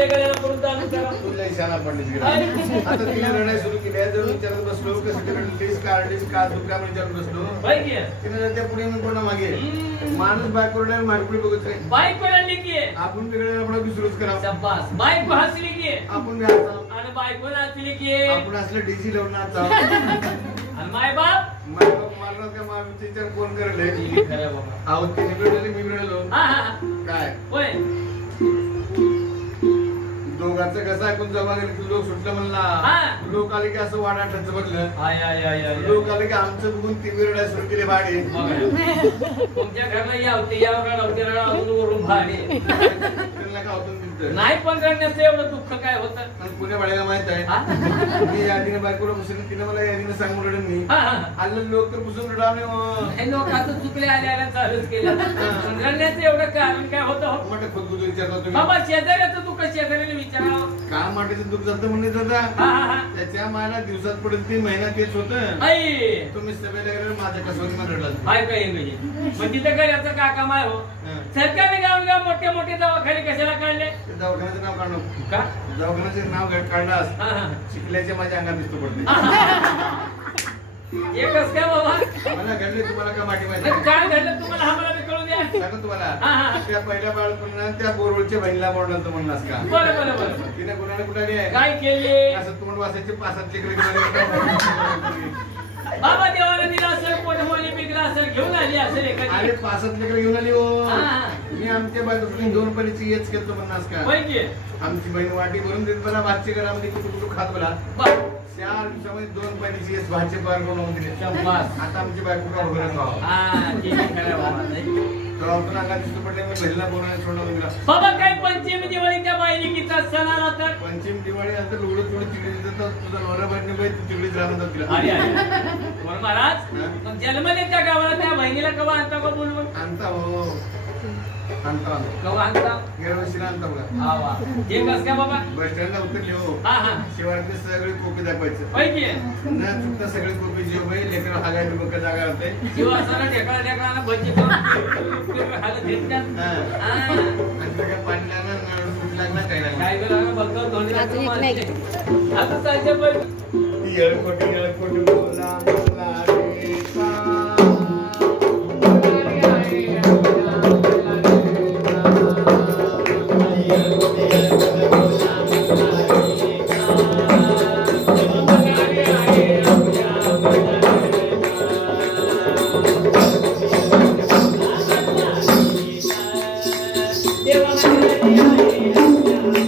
तिच्या गळ्याला पडून चालू करा. तुला इशारा पडली तिकडे. आता तिने रडायला सुरू केली आहे. जर विचारत बसलो कसं ते रडलीस का दुःखा विचारत बसलो बाई की तिने त्या पुढे मी कोणा मागे माणूस बायको रडायला मारपुडी बघत आहे. बायको रडली की आपण वेगळे आपण विसरूच करा. शाबास. बायको हसली की आपण बी हसावं. आणि बायको नाचली की आपण असलं डीजी लावून नाचावं. आणि माय बाप मायबाप मारणार का मामीचा विचार कोण करेल? खरं बाबा. आहोत ते रडले मी रडलो. हा हा काय होय दोघांचं कसं ऐकून जमा गेलं की लोक सुटलं म्हणला. हा. लोक आले की असं वाडाटाचं बदलं. आय आय आय आय लोक आले की आमचं बघून ती रडायला सुरू केली भाडे. तुमच्या घरला यावते यावते वरून भाडे त्यांना का होतं तिथं. नाही पण रडण्याचं एवढं दुःख काय होतं. आणि पुण्या भाड्याला माहित आहे हा? मी यादीने बायकोला पुसून तिने मला यादीने सांगून रडन मी हा, हा. आलं लोक तर पुसून रडावणे हे लोक आता चुकले आल्या चालूच केलं पण रडण्याचं एवढं कारण काय होतं म्हटलं खुद विचारला तुम्ही बाबा शेजाऱ्याचं दुःख शेजाऱ्याने विचारावं. का माटेचं दुःख झालं म्हणत होता. हा हा हा त्याच्या मला दिवसात पडेल 3 महिना तेच होतं. आई तुम्ही सभेला गेले माझ्या कसं मला रडला. हाय काय इंग्रजी मग तिथं घराचं काका माय हो सरकारने गाव मोठे मोठे दवाखाने कशाला काढले ते दवाखान्याचं नाव काढणं का दवाखान्याचं नाव काढलास हा हा शिकल्याच्या माझ्या अंगात दिसतो पडते. एकच काय बाबा मला घडले तुम्हाला का माहिती माहिती मग काय घडलं तुम्हाला आम्हाला बी कळू द्या. सांगतो तुम्हाला हा, हा. त्या पहिल्या बाळपणा त्या बोरवळच्या बहिणीला म्हणलं तर म्हणलास का बरं बरं बरं तिने कोणाला कुठाली आहे काय केले असं तोंड वासायचे 5-7 लेकरं बाबा देवाला दिला असेल पोटमाली बिगला असेल घेऊन आली असेल अरे एखादी 5-7 लेकरं घेऊन आली हो. हा, हा. मी आमच्या बाजूकडून 2 परीची हेच केलं म्हणलास का होय की आमची बहीण वाटी भरून देत मला भातची घरामध्ये कुठं खात मला बरं. 4 दिवसामध्ये 2 परीची हेच भातचे पार करून दिले. शाबास. आता आमची बायको का उभं राहतो हा ठीक आहे खरं बाबा नाही. तेव्हा अंगात दिसतो पडले मी बहिणीला बोलायला सोडून दिला. बाबा काय पंचमी दिवाळीच्या बाईने किती सण आला तर पंचम दिवाळी नंतर लुगडं थोडं तिकडे देतात तुझा नवरा बाईने बाई तू तिकडेच राहणार तिला. अरे अरे म्हणून महाराज मग जन्मले त्या गावाला त्या बहिणीला कवा आणता का बोलवून आणता हो आणता कवा आणता गेल्या वर्षीला आणता बघा. हा वा हे कस काय बाबा बस स्टँडला उतरली हो हा हा शिवायतले सगळे कोपी दाखवायचं होय की न चुकता सगळे कोपी जे बाई लेकर हागायला बघ जागा राहते. जीवासाला ढेकळा ढेकळाला भजी करून हालत घेतल्यात. हा. हा. आणि सगळ्या पाणी लागला नळ फूट लागला काही लागला. काय करा बघतो दोन्ही अजून एक नाही. आता चालतं पण येळकोटी बोला बोला रे का. येळकोटी